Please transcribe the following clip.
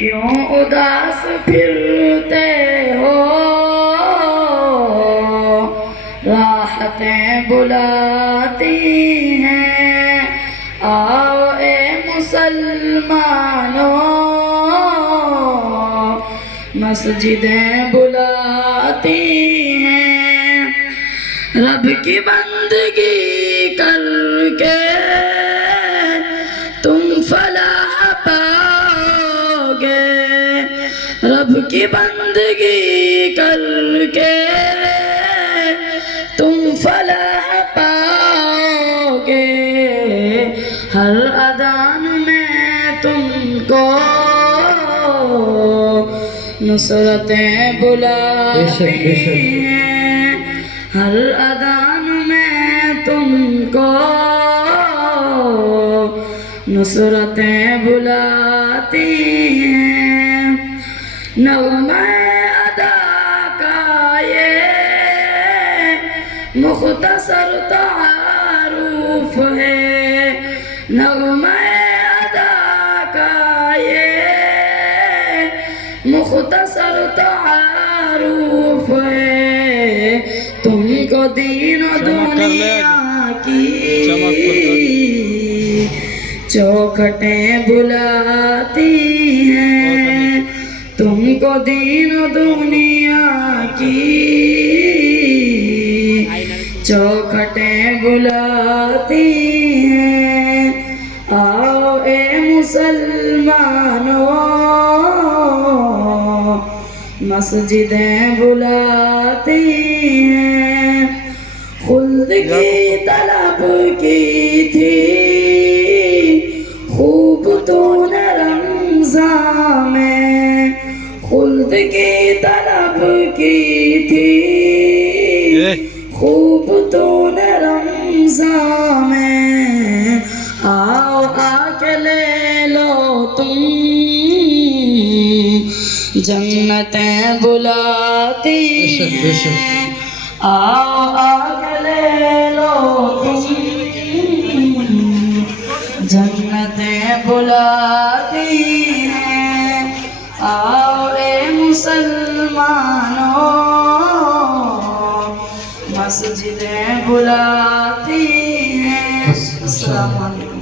کیوں اداس پھرتے ہو، راحتیں بلاتی ہیں، آؤ اے مسلمانوں، مسجدیں بلاتی ہیں، رب کی بندگی کر کے تم فلاح پاؤ گے، رب کی بندگی کر کے تم فلاح پاؤ گے، ہر اذان میں تم کو نصرتیں بلاتی ہیں، ہر اذان میں تم کو نصرتیں بلاتی ہیں، نغمہ ادا کا یہ مختصر تعارف ہے، نغمہ ادا کا یہ مختصر تعارف ہے، تم کو دین و دنیا کی چوکھٹیں بلاتی ہیں، تم کو دین و دنیا کی چوکھٹیں بلاتی ہیں، آؤ اے مسلمانوں، مسجدیں بلاتی ہیں، خلد کی طلب کی تھی خوب تو نے رمضان میں، خلد کی طلب کی تھی خوب تو نے رمضان میں، آؤ آ کے لے لو تم، جنتیں بلاتی ہیں، آؤ آ کے لے لو تم، جنتیں بلاتی ہیں، آؤ اے مسلمانوں، مسجدیں بلاتی ہیں۔ السلام علیکم۔